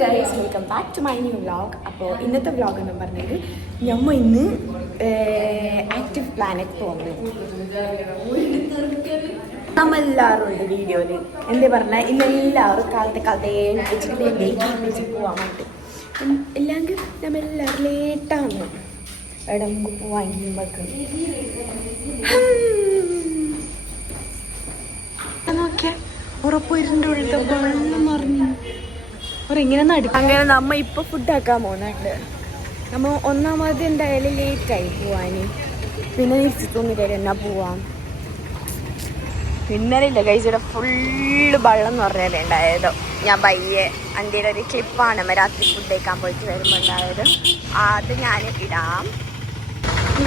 Guys welcome back to my new vlog. അപ്പോൾ ഇന്നത്തെ vlog എന്ന് പറഞ്ഞത് നമ്മൾ ഇന്ന് ആക്റ്റീവ് പ്ലാനറ്റ് പോകുന്നു. നമ്മളെല്ലാവരും ഉണ്ട് വീഡിയോയിൽ. എന്താ പറഞ്ഞാൽ ഇന്നെല്ലാവരും കാലത്തെ വെച്ചിട്ട് പോകാൻ വേണ്ടി എല്ലാവരും നമ്മളെല്ലാവരും ലേറ്റാണ്. എവിടെ നമുക്ക് പോവാൻ നോക്കിയാൽ ഉറപ്പുവരുന്നുണ്ട് ഉള്ളത് വെള്ളം നിറഞ്ഞു ഇങ്ങനെ നടുക്കും. അങ്ങനെ നമ്മ ഇപ്പൊ ഫുഡാക്കാൻ പോകുന്നുണ്ട്. നമ്മ ഒന്നാമത് എന്തായാലും ലേറ്റായി പോവാന്. പിന്നെ തിരിച്ചിട്ടൊന്നുമില്ല എന്നാ പോവാം. ഇന്നലെ കഴിച്ചിട്ട് ഫുള്ള് വെള്ളം എന്ന് പറഞ്ഞാലേ ഉണ്ടായതോ. ഞാൻ പയ്യെ എൻ്റെ ഒരു ക്ലിപ്പാണ് നമ്മ രാത്രി ഫുഡ് കഴിക്കാൻ പോയിട്ട് വരുമ്പോൾ ഉണ്ടായത്. അത് ഞാൻ ഇടാം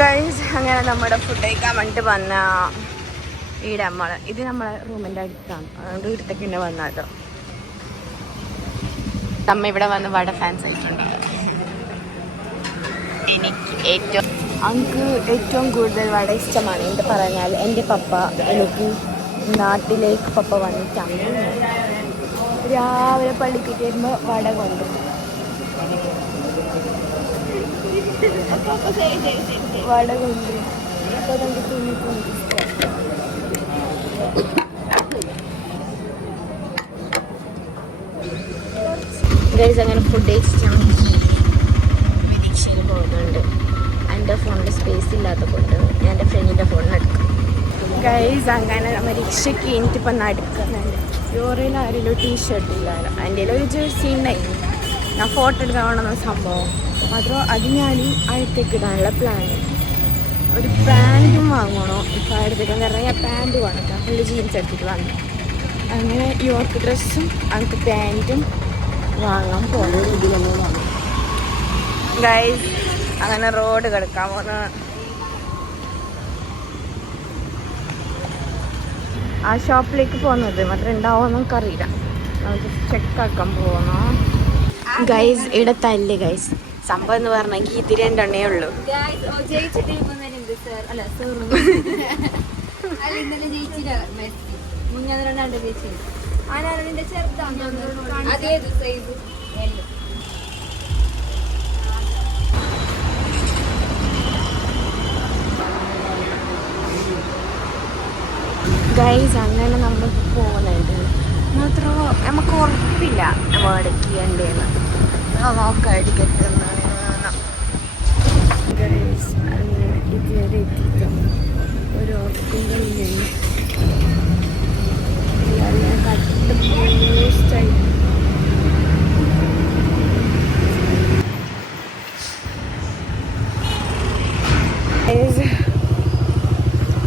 ഗൈസ്. അങ്ങനെ നമ്മുടെ ഫുഡ് കഴിക്കാൻ വേണ്ടിട്ട് വന്ന ഇവിടെ ഇത് നമ്മളെ റൂമിൻ്റെ അടുത്താണ്. അതുകൊണ്ട് ഇവിടുത്തേക്ക് പിന്നെ വന്നതോ. നമ്മ ഇവിടെ വന്ന് വട ഫാൻസ് ആയിട്ടുണ്ട്. എനിക്ക് ഏറ്റവും കൂടുതൽ വട ഇഷ്ടമാണ്. എന്ത് പറഞ്ഞാൽ എൻ്റെ പപ്പ എനിക്ക് നാട്ടിലേക്ക് പപ്പ വന്നിട്ടാണ് രാവിലെ പള്ളിക്ക് വരുമ്പോൾ വട കൊണ്ട് അപ്പോൾ നമുക്ക് തുന്നിട്ടുണ്ട് ഗൈസ്. അങ്ങനെ ഫുഡ് കഴിച്ചിട്ടാണ് പരീക്ഷയിൽ പോകുന്നുണ്ട്. എൻ്റെ ഫോണിൽ സ്പേസ് ഇല്ലാത്ത കൊണ്ട് ഞാൻ എൻ്റെ ഫ്രണ്ടിൻ്റെ ഫോണിനെടുക്കും ഗൈസ്. അങ്ങനെ പരീക്ഷയ്ക്ക് എനിക്കിപ്പോൾ നടക്കുന്നുണ്ട്. യോറയിൽ ആരെങ്കിലും ടീഷർട്ട് ഇല്ലല്ലോ. എൻ്റെ ഒരു ജേഴ്സി ഉണ്ടായിരുന്നു. ഞാൻ ഫോട്ടോ എടുക്കാനുള്ള സംഭവം മാത്രം അത് ഞാൻ അടുത്തേക്ക് ഇടാനുള്ള പ്ലാൻ. ഒരു പാൻറ്റും വാങ്ങണോ ഇപ്പോൾ അടുത്തേക്ക് കാരണം ഞാൻ പാൻറ്റ് വേണം. ഫുള്ള് ജീൻസ് എടുത്തിട്ട് വന്നു. അങ്ങനെ യോർക്ക് ഡ്രസ്സും അങ്ങനത്തെ പാൻറ്റും വാങ്ങാൻ പോകുന്നു ഗൈസ്. അങ്ങനെ റോഡ് കിടക്കാൻ പോകുന്ന ആ ഷോപ്പിലേക്ക് പോകുന്നത് മാത്രം ഉണ്ടാവുമോ നമുക്കറിയില്ല. നമുക്ക് ചെക്കാക്കാൻ പോകുന്നു ഗൈസ്. ഇവിടെ തല്ല് ഗൈസ്. സംഭവം എന്ന് പറഞ്ഞെങ്കിൽ ഇത് രണ്ടെണ്ണേ ഉള്ളൂ. ഗൈസ് അങ്ങനെ നമ്മൾ പോകുന്നുണ്ട്. മാത്രം നമുക്ക് ഉറപ്പില്ല നമ്മൾ അടയ്ക്കേണ്ടതെന്ന്. നോക്കാം അടിക്കട്ടെന്ന്. ഗൈസ് അങ്ങനെ ഇതുവരെ എത്തിയിട്ടും ഒരു ഉറപ്പില്ല.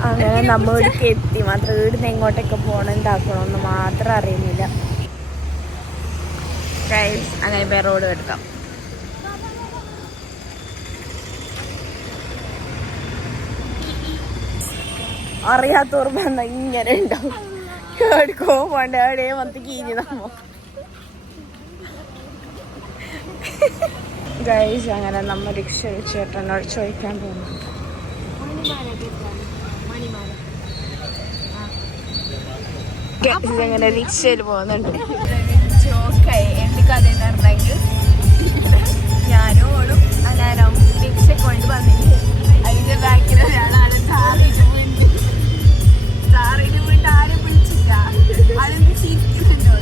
അങ്ങനെ നമ്മൾക്ക് എത്തി. മാത്രം ഇവിടുന്ന് എങ്ങോട്ടൊക്കെ പോകണം എന്താക്കണമെന്ന് മാത്രം അറിയുന്നില്ല ഗൈസ്. അങ്ങനെ വേറെ റോഡ് എടുക്കാം. അറിയാത്തവർ വന്ന ഇങ്ങനെ ഉണ്ടാവും. എടുക്കോ വേണ്ട എവിടെയോ വന്ന് കീഞ്ഞ് നമ്മ ഗൈസ്. അങ്ങനെ നമ്മ റിക്ഷ ചേട്ടനോട് ചോദിക്കാൻ പോകുന്നു. അങ്ങനെ റിക്ഷയിൽ പോകുന്നുണ്ട്. ചോക്കായി എന്ത് കഥ എന്ന് പറഞ്ഞെങ്കിൽ ഞാനും ഓടും അല്ലാരും റിക്ഷ കൊണ്ട് വന്നില്ല. അതിന്റെ ബാക്കിൽ ഒരാളാണ് സാറിന് വേണ്ടി ആരും വിളിച്ചില്ല. അതെന്ത് ചിരിക്കുന്നുണ്ടോ?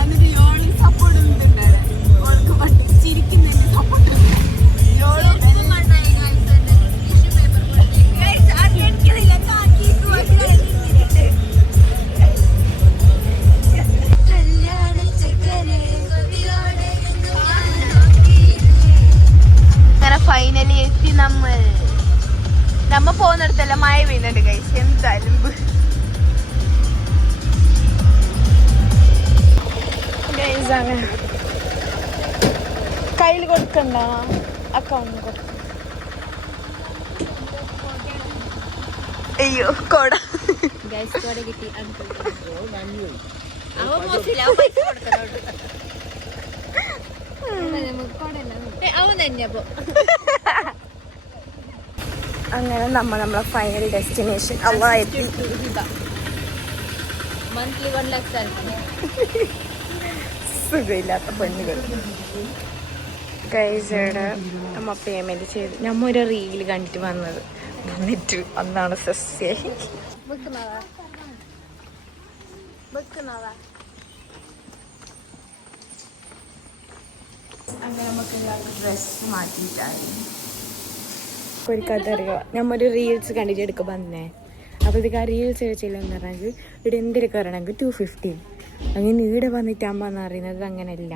അതിന് യോണി സപ്പോർട്ട് നിന്നിട്ടുണ്ട്. ചിരിക്കുന്നതിന് സപ്പോർട്ട് ഫൈനലി എത്തി. നമ്മ പോകുന്നിടത്തെല്ലാം മഴ പെയ്യുന്നുണ്ട് ഗൈസ്. എന്തായാലും അങ്ങനെ കയ്യിൽ കൊടുക്കണ്ട അക്കൗണ്ട് കൊടുക്ക. അയ്യോ കോട കിട്ടി. അങ്ങനെ നമ്മളെ ഫൈനൽ ഡെസ്റ്റിനേഷൻ എത്തി. ഗൈസ് അങ്ങനെ നമ്മൾ ഫൈനൽ ഡെസ്റ്റിനേഷൻ എത്തി. ഗൈസ് അങ്ങനെ നമ്മളെ ഫൈനൽ ഡെസ്റ്റിനേഷൻ എത്തി. ഗൈസ് അങ്ങനെ നമ്മളെ ഫൈനൽ ഡെസ്റ്റിനേഷൻ എത്തി. ഗൈസ് അങ്ങനെ നമ്മളെ ഫൈനൽ ഡെസ്റ്റിനേഷൻ എത്തി. ഗൈസ് അങ്ങനെ നമ്മളെ ഫൈനൽ ഡെസ്റ്റിനേഷൻ എത്തി. ഗൈസ് അങ്ങനെ നമ്മളെ final destination monthly 1 lakh salary. സുഖമില്ലാത്ത പെണ്ണുകൾ. ഗൈസ് ഇവിടെ നമ്മ പേയ്മെന്റ് ചെയ്ത് നമ്മ ഒരു റീൽ കണ്ടിട്ട് വന്നിട്ട് അന്നാണ് സസ്യ അങ്ങനെ നമുക്ക് ഡ്രസ് മാറ്റിയിട്ടായി. ഒരു കഥ അറിയുക, നമ്മൊരു റീൽസ് കണ്ടിട്ട് എടുക്കുക വന്നേ. അപ്പോൾ ഇത് റീൽസ് ചെയ്യില്ലെന്ന് പറഞ്ഞാൽ ഇവിടെ എന്തിനൊക്കെ വരണമെങ്കിൽ 250. അങ്ങനെ ഇവിടെ വന്നിട്ട് അമ്മ എന്ന് പറയുന്നത് അങ്ങനെയല്ല.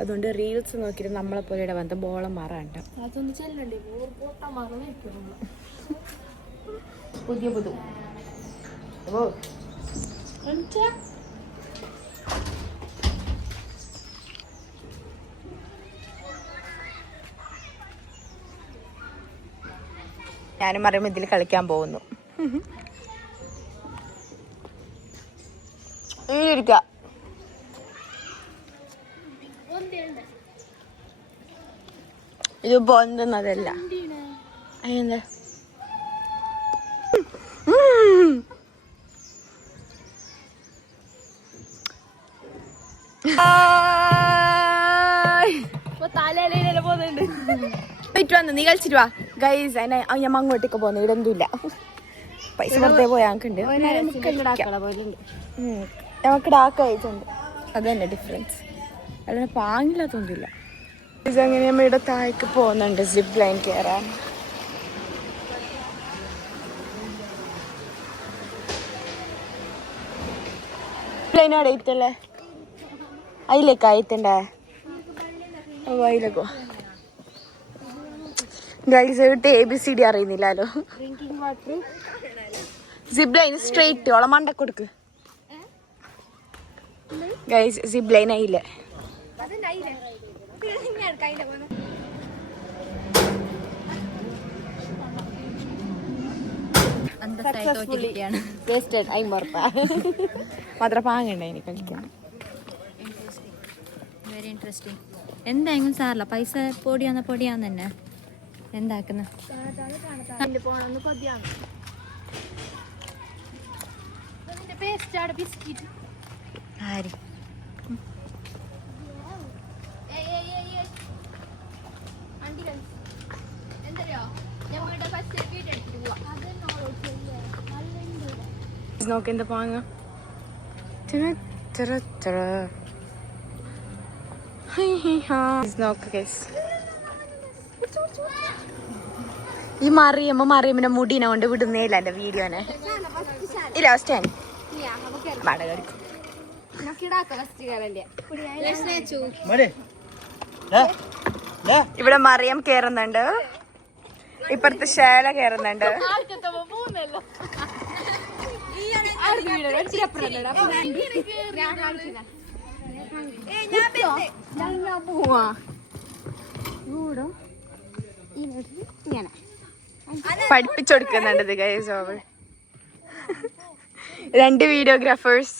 അതുകൊണ്ട് റീൽസ് നോക്കിയിട്ട് നമ്മളെപ്പോലെ ഇവിടെ വന്ന് ബോളം മാറാണ്ട. അതൊന്നും ചെല്ലണ്ടേ, പുതിയ പുതു ഞാനും അറിയുമ്പോൾ ഇതിൽ കളിക്കാൻ പോകുന്നു. ഇരിക്ക ഇത് പൊന്തുന്നതല്ല. അതെന്താ വന്നു നീ കളിച്ചിട്ട് വാ ഗൈസ്. ഞാൻ അങ്ങോട്ടേക്ക് പോന്നു, ഇവിടെ എന്തുമില്ല. പൈസ വെറുതെ പോയാ ഞങ്ങൾക്കുണ്ട്. നമുക്ക് ഡാക്ക് അയച്ചുണ്ട്, അത് തന്നെ ഡിഫറൻസ്. അല്ലാതെ പാങ്ങില്ലാത്തൊന്നുമില്ല. അങ്ങനെ നമ്മൾ ഇവിടെ താഴേക്ക് പോകുന്നുണ്ട് സിപ്പ് ലൈൻ കയറാൻ. ലൈൻ അവിടെ ഇട്ടല്ലേ, അതിലേക്ക് അയത്തണ്ടേ? അതിലേക്കോ ഗൈസ് ABCD അറിയുന്നില്ലല്ലോ. സിപ്പ് ലൈൻ സ്ട്രെയിറ്റ് ഓളെ മണ്ട കൊടുക്ക് ഗൈസ്. സിപ്പ് ലൈൻ ആയില്ലേ? മാത്രം പാങ്ങണ്ടേ എനിക്ക് കളിക്കാൻ. Very interesting. എന്തായെങ്കിലും സാറില്ല, പൈസ പൊടിയാന്ന് തന്നെ എന്താക്കുന്ന ആര് നോക്കെന്താ പാങ്ങ. ഈ മറിയമ്മന്റെ മുടീനെ കൊണ്ട് വിടുന്നേല്ല എന്റെ വീഡിയോനെ. ഇവിടെ മറിയം കേറുന്നുണ്ട്, ഇപ്പുറത്ത് ശേല കേറുന്നുണ്ട്. പഠിപ്പിച്ചെടുക്കുന്നുണ്ട് ഗൈസ് അവൾ. 2 വീഡിയോഗ്രാഫേഴ്സ്.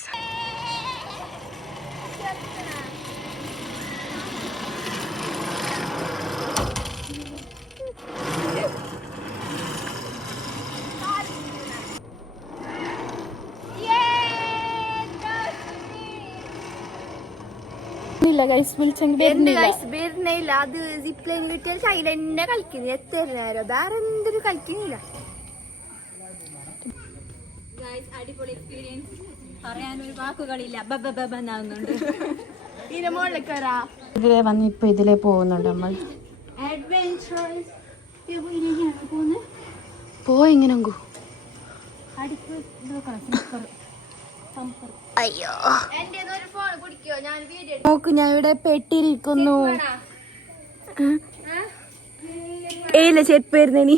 വരുന്നില്ല. അത് സിപ്പ് ലൈൻ കിട്ടിയാൽ കയ്യിൽ എന്നെ കളിക്കുന്നു. എത്ര നേരം വേറെ എന്തൊരു കളിക്കുന്നില്ല. അടിപൊളി എക്സ്പീരിയൻസ്, പറയാനൊരു വാക്കുകളില്ല. ഇതിലെ വന്ന് ഇപ്പൊ ഇതിലേ പോകുന്നുണ്ട് നമ്മൾ. പോയെങ്ങനെ അയ്യോ നോക്ക്, ഞാൻ ഇവിടെ പെട്ടിരിക്കുന്നു. ഏല ചെരുപ്പ് വരുന്നേനി.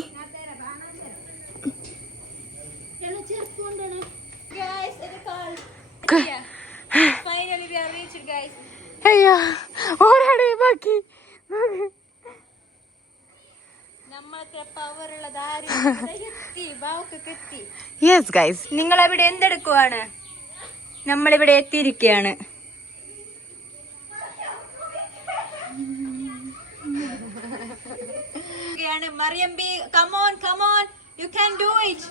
അയ്യോ ഓടാടേ ബാക്കി. യെസ് ഗൈസ്, നിങ്ങളെവിടെ എന്തെടുക്കുവാണ്? നമ്മളിവിടെ എത്തിയിരിക്കുകയാണ്. മറിയം ബി, come on, you can do it.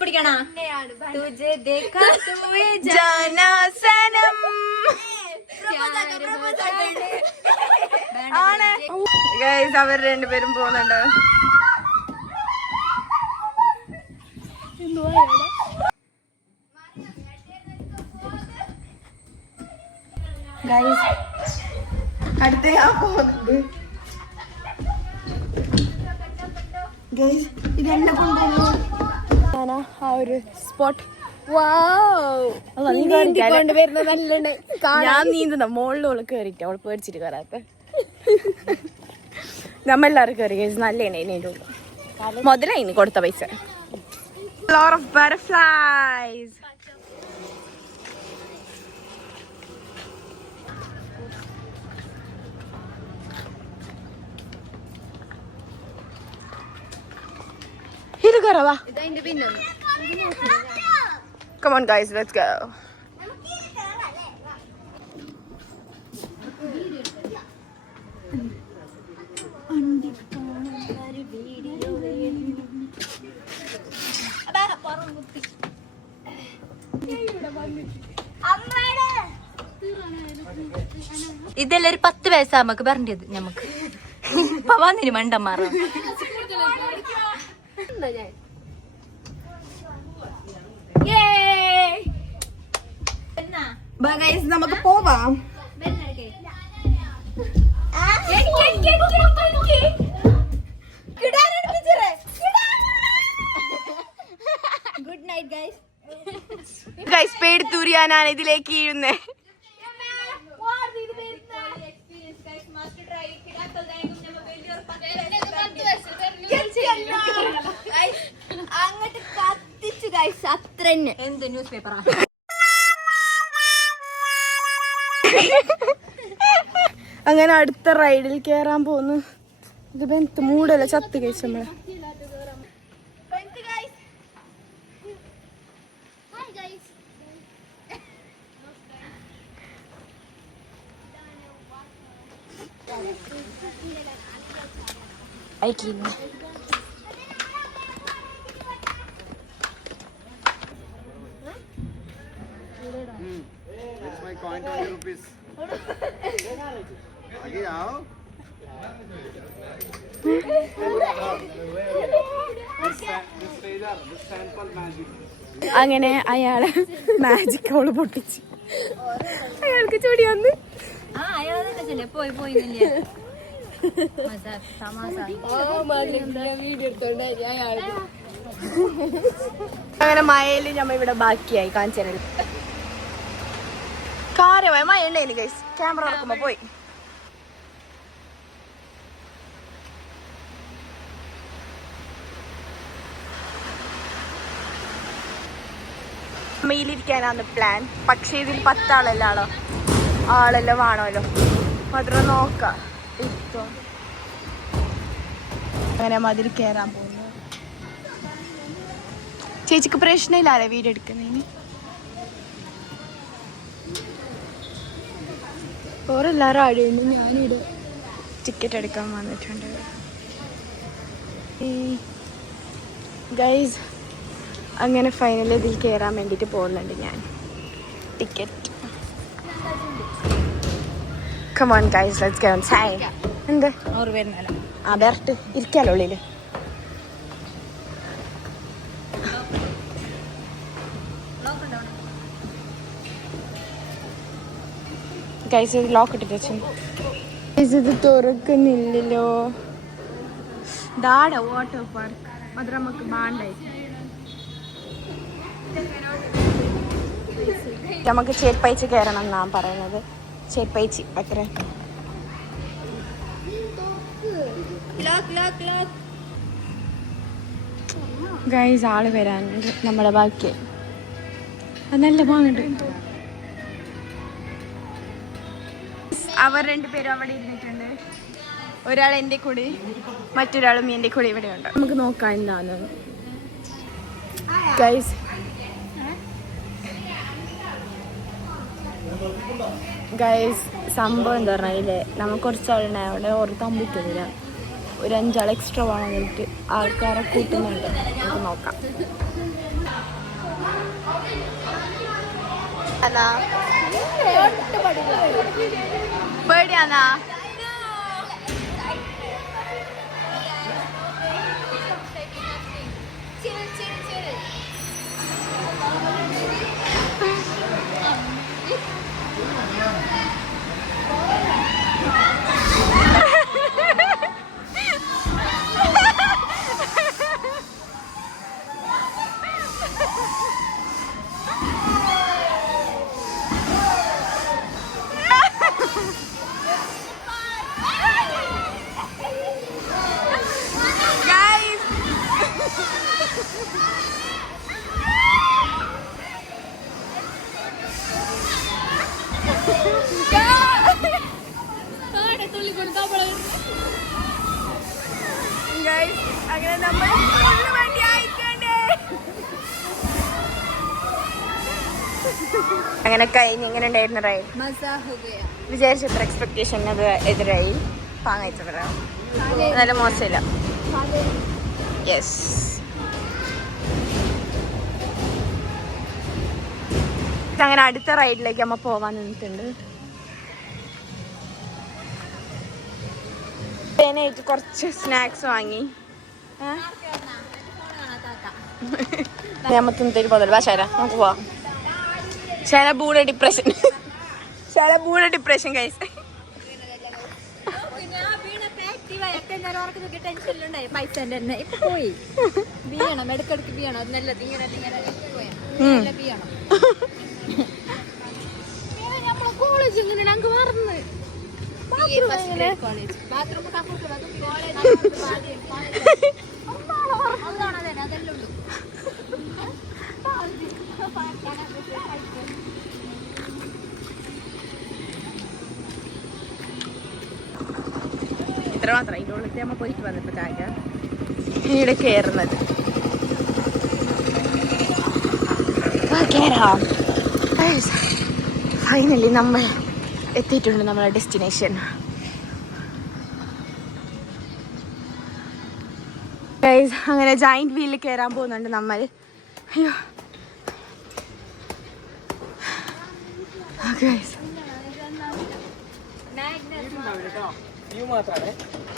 പിടിക്കണ ജനസനം ആണ് ഗൈസ്. അവർ രണ്ടുപേരും പോകുന്നുണ്ട്. ഗൈസ് അടുത്ത ഞാൻ പോകുന്നുണ്ട്. ഗൈസ് ഇതെന്നെ കൊണ്ടുപോകുന്നു. ആ ഒരു സ്പോട്ട് കൊണ്ടുവരുന്ന നല്ല ഞാൻ നീന്തുന്ന മോളിൽ കയറിയിട്ട് അവൾ പേടിച്ചിട്ട് കയറാത്ത നമ്മളെല്ലാവരും കയറി. നല്ല അതിൻ്റെ ഉള്ളു മുതലായിന് കൊടുത്ത പൈസ. lot of butterflies. Here go Rava. Come on guys, let's go. ഇതെല്ലാം ഒരു 10 വയസ്സാ നമുക്ക് പറഞ്ഞത്. ഞമ്മക്ക് വന്നിന് മണ്ടന്മാറ. നമുക്ക് പോവാം. Good night guys. ഗൈസ് പേടിത്തൂരിയാനാണ് ഇതിലേക്ക് വീഴുന്നേ. അങ്ങോട്ട് കത്തിച്ചു ഗൈസ്. അത്ര എന്ത് ന്യൂസ് പേപ്പറാ. അങ്ങനെ അടുത്ത റൈഡിൽ കേറാൻ പോന്നു. ഇത് ബെന്ത് മൂടല്ല ചത്ത് കഴിച്ചു നമ്മളെ. It's my coin, 20 rupees. आगे आओ. അങ്ങനെ അയാളെ മാജിക് അവള് പൊട്ടിച്ച് അയാൾക്ക് ചൊടി വന്ന്. പോയി പോയി അങ്ങനെ മഴയില് ഞമ്മ ഇവിടെ ബാക്കിയായി കാഞ്ചനയിൽ. കാര്യമായ മഴ ഉണ്ടായിന് ഗൈസ്. ക്യാമറ എടുക്കുമ്പോ പോയി. മെയിലിരിക്കാനാണ് പ്ലാൻ. പക്ഷേ ഇതിൽ 10 ആളല്ലോ ആളെല്ലാം വേണമല്ലോ. മധുര നോക്കാം. അങ്ങനെ മതിൽ കയറാൻ പോകുന്നു. ചേച്ചിക്ക് പ്രശ്നമില്ലല്ലേ വീഡിയോ എടുക്കുന്നതിന്? ഓരെല്ലാരും ആടുണ്ട്. ഞാനിവിടെ ടിക്കറ്റ് എടുക്കാൻ വന്നിട്ടുണ്ട്. ഗൈസ് അങ്ങനെ ഫൈനലി ഇതിൽ കയറാൻ വേണ്ടിയിട്ട് പോകുന്നുണ്ട് ഞാൻ. Ticket. Come on guys, let's go inside. എന്ത് ആ ബെർട്ട് ഇരിക്കാലോ ഉള്ളില്. ഗൈസ് ഇത് ലോക്ക് ഇട്ടിട്ട് വെച്ചു. ഇത് തുറക്കുന്നില്ലല്ലോ. Dada water park. അത് നമുക്ക് ബാണ്ടായി. നമുക്ക് ചേർപ്പയിച്ച് കയറണം എന്നാണ് പറയുന്നത്. ചേർപ്പയിച്ച് അത്ര ഗൈസ് ആള് വരാനുണ്ട് നമ്മളെ ബാക്കി. അത് നല്ല ഭാഗമുണ്ട്. അവർ 2 പേരും അവിടെ ഇരുന്നിട്ടുണ്ട്. ഒരാൾ എൻ്റെ കൂടെ, മറ്റൊരാളും എൻ്റെ കൂടെ ഇവിടെ ഉണ്ട്. നമുക്ക് നോക്കാം എന്താണ് ഗൈസ്. ഗൈസ് സംഭവം എന്താ പറഞ്ഞാൽ നമുക്ക് കുറച്ചാളുണ്ടായി അവിടെ ഓർത്താൻ പറ്റുന്നില്ല. ഒരു 5 ആൾ എക്സ്ട്രാ വേണമെന്നിട്ട് ആൾക്കാരെ കൂട്ടുന്നുണ്ട്. നമുക്ക് നോക്കാം. പേടിയാന്നാ? അങ്ങനെ നമ്മൾ വേണ്ടി അയക്കണ്ടേ. അങ്ങനെ കഴിഞ്ഞ് ഇങ്ങനെ ഉണ്ടായിരുന്ന റൈഡ് വിചാരിച്ചത്ര എക്സ്പെക്ടേഷൻ അത് എതിരായി. പാങ്ങയച്ചത്ര നല്ല മോശമില്ല. യെസ്, അങ്ങനെ അടുത്ത റൈഡിലേക്ക് അമ്മ പോവാൻ നിന്നിട്ടുണ്ട്. തേനായിട്ട് കുറച്ച് സ്നാക്സ് വാങ്ങി. നമുക്കൊരു പോലെ ശര നമുക്ക് പോവാം. ശര ബൂടെ ഡിപ്രഷൻ, ശര ബൂടെ ഡിപ്രഷൻ കൈസ്. കോളേജ് എങ്ങനെ ഞങ്ങൾക്ക് മറന്ന് ഇത്ര മാത്രം. ഇതിൻ്റെ ഉള്ളിൽ നമ്മൾ പോയിട്ട് വന്നപ്പോ ചായ ഇവിടെ കയറുന്നത്. ഫൈനലി നമ്മൾ എത്തിയിട്ടുണ്ട് നമ്മളെ ഡെസ്റ്റിനേഷൻ. അങ്ങനെ ജോയിന്റ് വീലിൽ കയറാൻ പോകുന്നുണ്ട് നമ്മൾ. അയ്യോ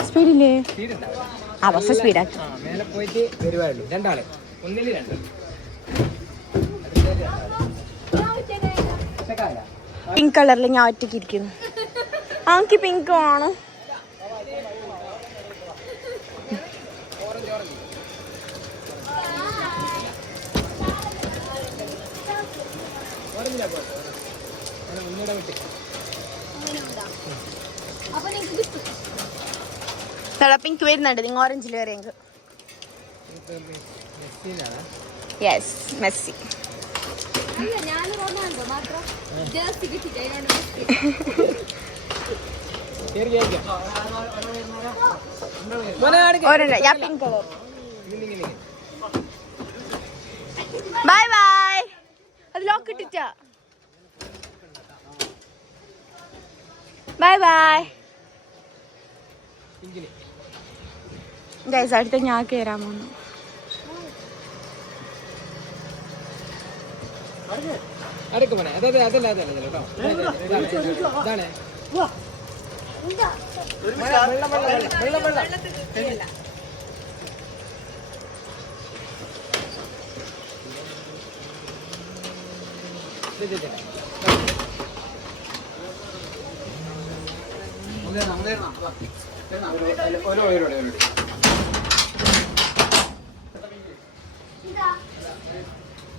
സ്പീഡില്ലേ? ആ ബസ് സ്പീഡാക്കി. പിങ്ക് കളറിൽ ഞാൻ ഒറ്റയ്ക്ക് ഇരിക്കുന്നു. എനിക്ക് പിങ്ക് വേണം. പിങ്ക് വരുന്നുണ്ട്. നിങ്ങൾ ഓറഞ്ചിൽ കയറിയെങ്കിൽ. Yes, Messi. ഞാൻ പിങ്ക് കളർ. Bye bye. അത് ലോക്ക് ഇട്ടിട്ടാ. Bye bye guys. അടുത്ത ഞാൻ കയറാൻ പോകുന്നു.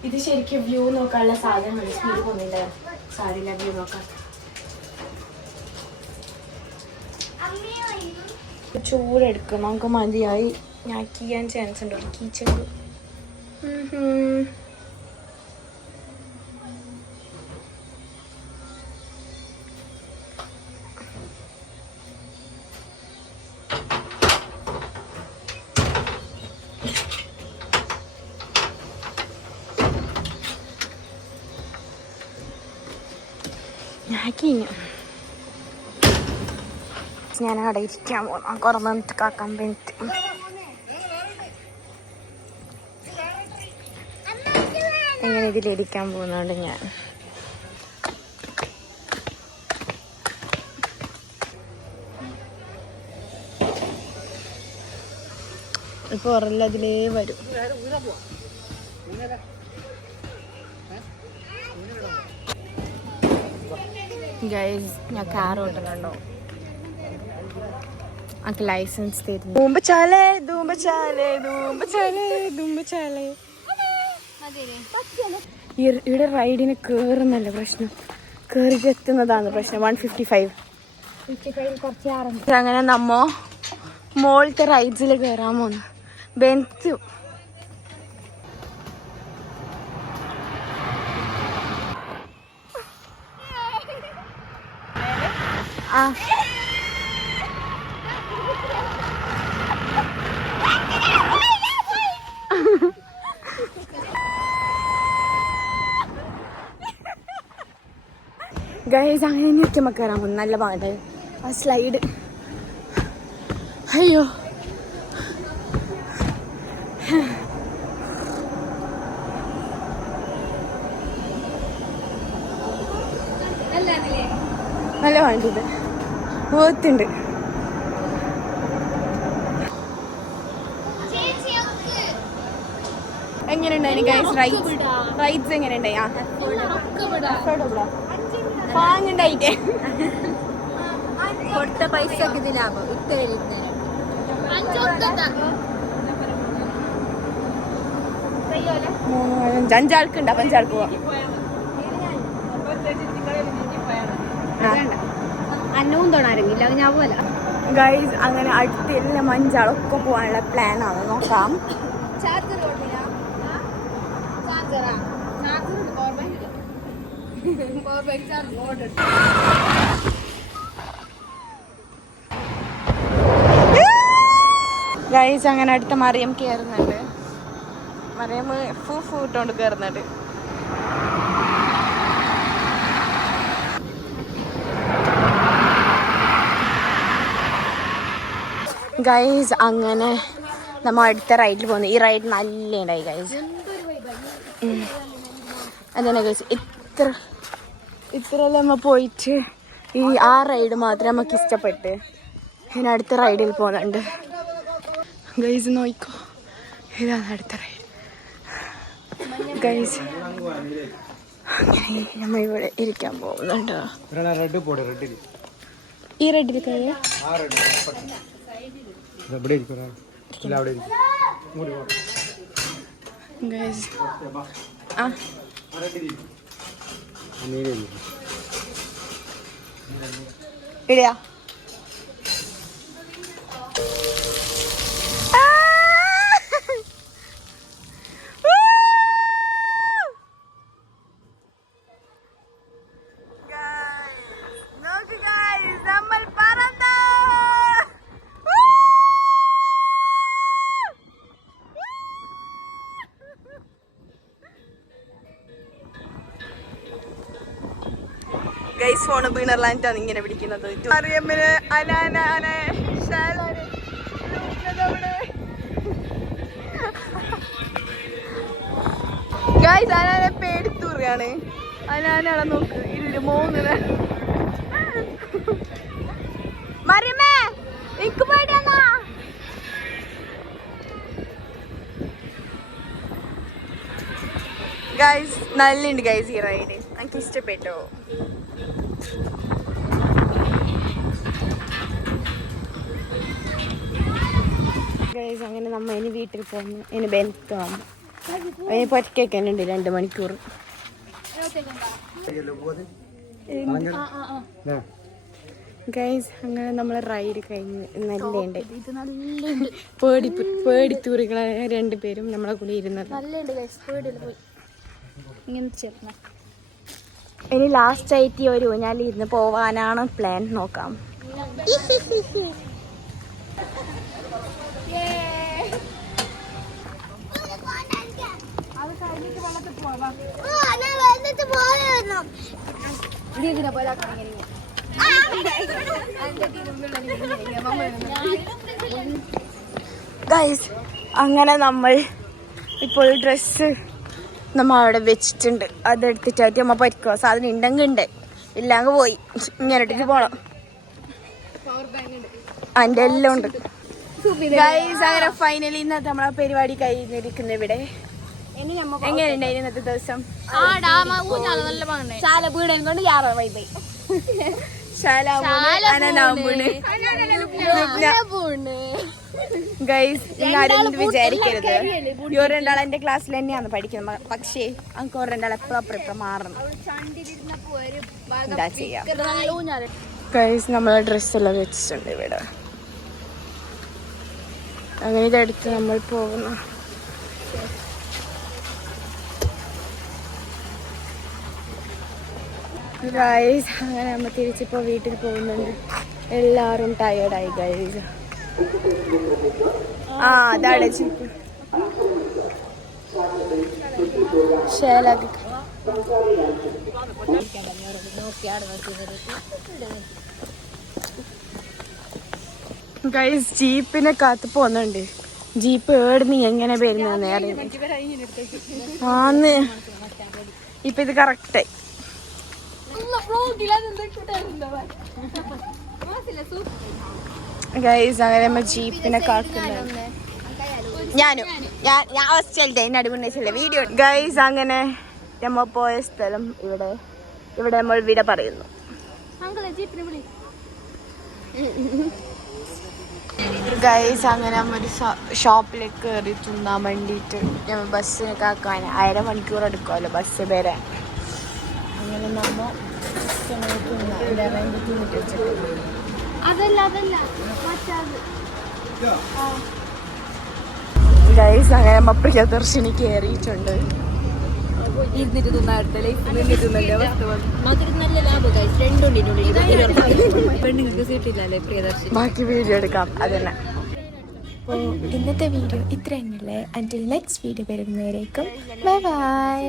ഇത് ശരിക്കും വ്യൂ നോക്കാനുള്ള സാധനമാണ്. സ്പീഡ് പോകുന്നില്ല. സാരില്ല, വ്യൂ നോക്കാം. ചൂടെടുക്കും. നമുക്ക് മതിയായി. ഞാൻ കീയാൻ ചാൻസ് ഉണ്ടോ? കീച്ചെങ്കു ഗൈസ് ഞാൻ അവിടെ ഇരിക്കാൻ പോകുന്നു കുറേ മിനിറ്റ് കാക്കാൻ വേണ്ടിയിട്ട്. എങ്ങനെ ഇതിലിരിക്കാൻ പോകുന്നുണ്ട് ഞാൻ. ഇപ്പോൾ ഉറല്ല അതിലേ വരും. ഗൈസ് ഞാൻ കാർ ഓട്ടുന്നുണ്ടോ? എനിക്ക് ലൈസൻസ് തരുന്നു. ധൂമ്പച്ചാലേ ധൂമ്പച്ചാലേ ധൂമ്പച്ചാലേ ധൂമ്പച്ചാലേ. ഇവിടെ റൈഡിന് കയറുന്നല്ല പ്രശ്നം, കയറിയിട്ട് എത്തുന്നതാണ് പ്രശ്നം. 155. അങ്ങനെ നമ്മ മോളത്തെ റൈഡ്സിൽ കയറാൻ പോന്നു. ബെൻത്ത് ആ ഗൈസ് അങ്ങനെ നിൽക്കുമ്പോൾ കയറാൻ പോകുന്നു. നല്ല പാട്ട് ആ സ്ലൈഡ്. അയ്യോ നല്ല പാട്ടിത് പോത്തുണ്ട്. എങ്ങനെയുണ്ടായി ഗൈസ് റൈഡ്സ് എങ്ങനെയുണ്ടായി? വാങ്ങണ്ടായിട്ടേ കൊടുത്ത പൈസ ലാഭം. 5 ആൾക്കുണ്ട്. 5 ആൾക്ക് പോവാം. അന്നവും തോണാരെങ്കില്ല ഞാൻ പോലെ. ഗൈസ് അങ്ങനെ അടുത്ത് എല്ലാം 5 ആളൊക്കെ പോകാനുള്ള പ്ലാനാണ്. നോക്കാം. ഗൈസ് അങ്ങനെ അടുത്ത മറിയം കയറുന്നുണ്ട്. മറിയം ഫൂ ഇട്ടോണ്ട് കയറുന്നുണ്ട്. ഗൈസ് അങ്ങനെ നമ്മൾ അടുത്ത റൈഡിൽ പോകുന്നു. ഈ റൈഡ് നല്ല ഉണ്ടായി ഗൈസ്. അതന്നെ ഗൈസ് ഇത്രയെല്ലാം നമ്മൾ പോയിട്ട് ആ റൈഡ് മാത്രമേ നമുക്ക് ഇഷ്ടപ്പെട്ട്. ഇനി അടുത്ത റൈഡിൽ പോകുന്നുണ്ട് ഗൈസ്. നോക്കോ, ഇതാണ് അടുത്ത റൈഡ് ഗൈസ്. അങ്ങനെ നമ്മൾ ഇവിടെ ഇരിക്കാൻ പോകുന്നുണ്ട്. ഈ റെഡിൽ കഴിയാ ഗൈസ്. ആ ഇടയാ ഗൈസ്. ഫോണ് വീണർലാൻഡാണ് ഇങ്ങനെ പിടിക്കുന്നത്. മറിയമ്മിന് അലാനാണ് ഗൈസ്. അലാനെ പേടിത്തൂറിയാണ്. അലാനാളെ നോക്ക്. ഇതില് 3 മറിയമ്മേ എനിക്ക് പേടിയാ. ഗൈസ് നല്ലുണ്ട് ഗൈസ് ഈ റൈഡ്. എനിക്ക് ഇഷ്ടപ്പെട്ടോ. ഗൈസ് അങ്ങനെ നമ്മ ഇനി വീട്ടിൽ പോകുന്നു. ഇനി ബെൻത്താം. അതിന് പൊറ്റക്കേക്കുണ്ട് 2 മണിക്കൂർ. ഗൈസ് അങ്ങനെ നമ്മളെ റൈഡ് കഴിഞ്ഞ് നല്ലുണ്ട്. പേടിത്തൂറികളെ 2 പേരും നമ്മളെ കൂടെ ഇരുന്നത്. ഇനി ലാസ്റ്റ് ആയിട്ട് ഒരു ഊഞ്ഞാലിരുന്ന് പോവാനാണ് പ്ലാൻ. നോക്കാം. ഗൈസ് അങ്ങനെ നമ്മൾ ഇപ്പോൾ ഡ്രസ്സ് നമ്മൾ അവിടെ വെച്ചിട്ടുണ്ട്. അതെടുത്തിട്ടായിട്ട് നമ്മൾ പരിക്കോ സാധനം ഉണ്ടെങ്കിൽ ഉണ്ട്, ഇല്ലാങ്ക് പോയി ഇങ്ങനെട്ടിട്ട് പോണം. അതിൻ്റെ എല്ലാം ഉണ്ട് ഗൈസ്. അങ്ങനെ ഫൈനലി ഇന്നത്തെ നമ്മളെ പരിപാടി കഴിഞ്ഞിരിക്കുന്ന ഇവിടെ. എങ്ങനെയുണ്ടായിരുന്നു ഇന്നത്തെ ദിവസം? ചാലപ്പീടം കൊണ്ട് യാറ വൈബൈ ഗൈസ്. ആരും വിചാരിക്കരുത് ഇവർ രണ്ടാൾ എന്റെ ക്ലാസ്സിൽ തന്നെയാണ് പഠിക്കുന്നത്, പക്ഷേ നമുക്ക് ഓരോ രണ്ടാൾ എപ്പോഴും അപ്പുറം മാറണം. എന്താ ചെയ്യാ ഗൈസ്, നമ്മളെ ഡ്രസ്സെല്ലാം വെച്ചിട്ടുണ്ട് ഇവിടെ. അങ്ങനെ ഇതെടുത്ത് നമ്മൾ പോകുന്നു. ഗൈസ് അങ്ങനെ നമ്മൾ തിരിച്ചിപ്പോൾ വീട്ടിൽ പോകുന്നുണ്ട്. എല്ലാവരും ടയേർഡായി ഗൈസ്. അതാണ് ചിപ്പ് ഗൈസ്. ജീപ്പിനെ കാത്ത് പോകുന്നുണ്ട്. ജീപ്പ് ഏടുന്ന് എങ്ങനെ വരുന്നതെന്ന് അറിയില്ല. ആന്ന് ഇപ്പൊ ഇത് കറക്റ്റായി ഗൈസ്. അങ്ങനെ നമ്മൾ ജീപ്പിനെ കാക്കുന്നത് ഞാൻ ഹോസ്റ്റലിന്റെ നടുമുന്നിച്ചില്ല വീഡിയോ. ഗൈസ് അങ്ങനെ നമ്മൾ പോയ സ്ഥലം ഇവിടെ നമ്മൾ വിട പറയുന്നു. ഗൈസ് അങ്ങനെ നമ്മൊരു ഷോപ്പിലേക്ക് കയറി തിന്നാൻ വേണ്ടിയിട്ട് നമ്മൾ ബസ്സിനൊക്കെ ആക്കാൻ 1.5 മണിക്കൂർ എടുക്കുമല്ലോ ബസ് വരാൻ. അങ്ങനെ നമ്മൾ ഗൈസ് അങ്ങനെ നമ്മ പ്രിയദർശിനി കയറിയിട്ടുണ്ട്. ബാക്കി വീഡിയോ എടുക്കാം അതന്നെ. അപ്പോൾ ഇന്നത്തെ വീഡിയോ ഇത്ര തന്നെയല്ലേ. അൻറ്റിൽ നെക്സ്റ്റ് വീഡിയോ വരുന്നവരേക്കും ബൈ ബൈ.